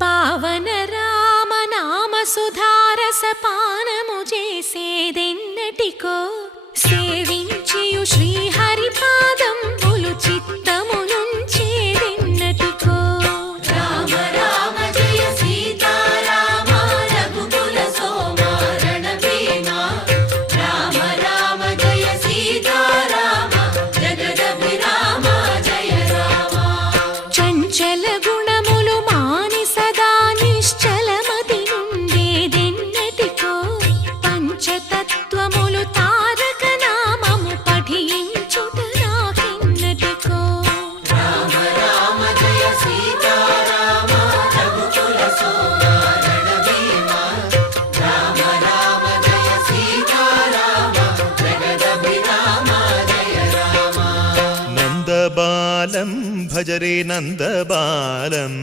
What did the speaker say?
పావన రామ నామ సుధారస పానము చేసేదెన్నటికో సేవించియు శ్రీహరి పాదంబులు చిత్తము నుంచేదెన్నటికో. రామ రామ జయ సీతారామ రఘుకుల సోమ రణభీమ రామ రామ జయ సీతారామ జగదభిరామ జయ రామ. చంచల നന്ദബാലം ഭജരേ നന്ദബാലം.